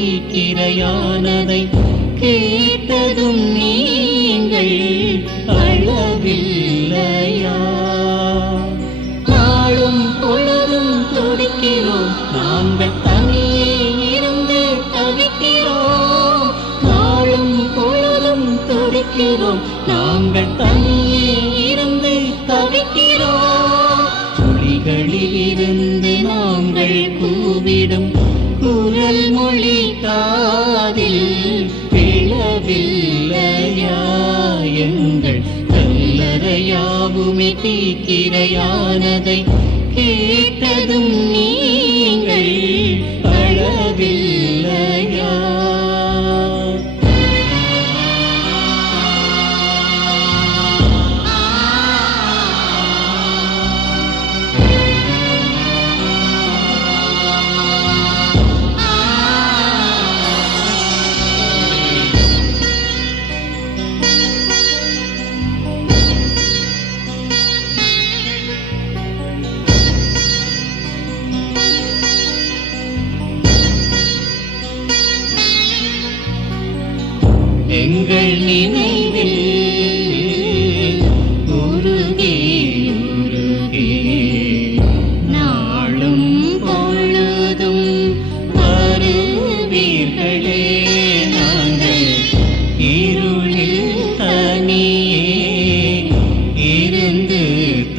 கல்லறையாவுமே கேட்டதும் நீங்கள் அழவில்லையா? நாளும் பொழுதும் துடிக்கிறோம். நாங்கள் தனியே இருந்து தவிக்கிறோம். நாளும் பொழுதும் துடிக்கிறோம். நாங்கள் தனியே இருந்து தவிக்கிறோம். துளிகளில் இருந்து நாங்கள் கூவிடும் காதில் விழவில்லையா எங்கள் கல்லறையாவுமே தீக்கிரையானதை கேட்டதும்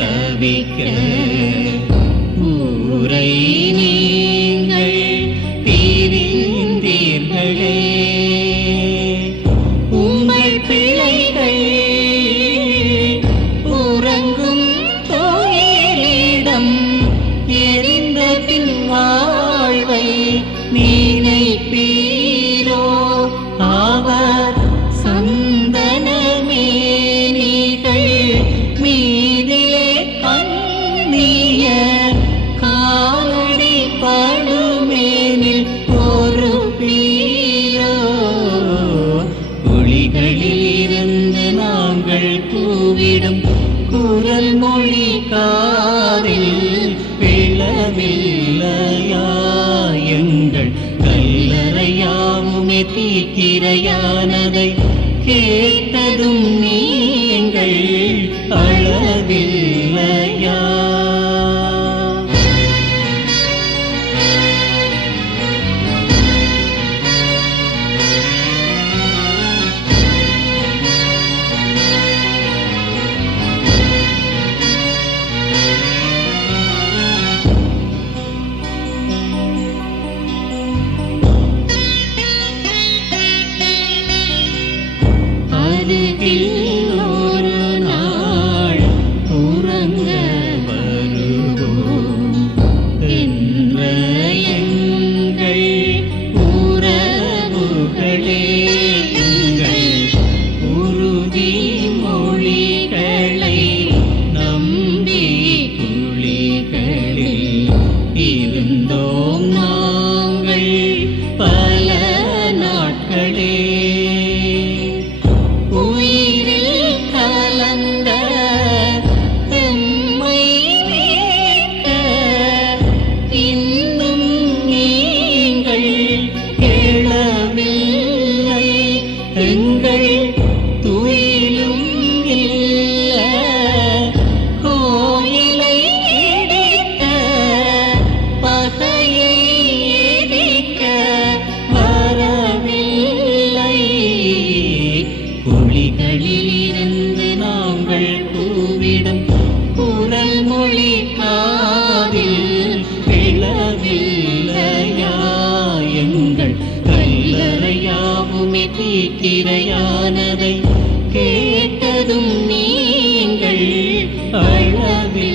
தவிக்க ஊரை தீக்கிரையானதை Kalyani. அழவில்லையா?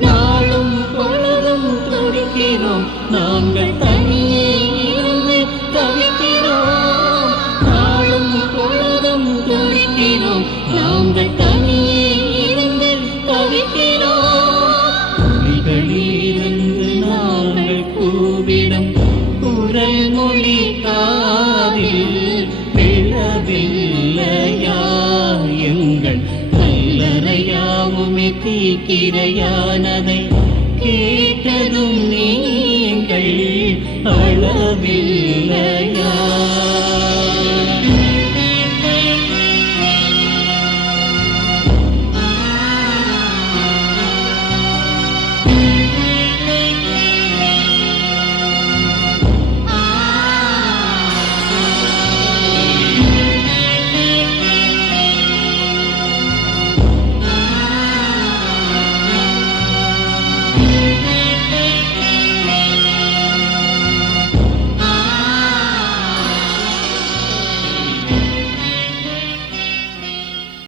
நாளும் பொழுதும் துடிக்கிறோம். நாங்கள் தனியே இருந்து தவிக்கிறோம். நாளும் பொழுதும் துடிக்கிறோம். நாங்கள் தனியே இருந்து தவிக்கிறோம். குழிகளிலிருந்து நாங்கள் கூவிடும் குரல் மொழி காதில் தீக்கிரையானதை கேட்டதும் நீங்கள் அளவில்லையா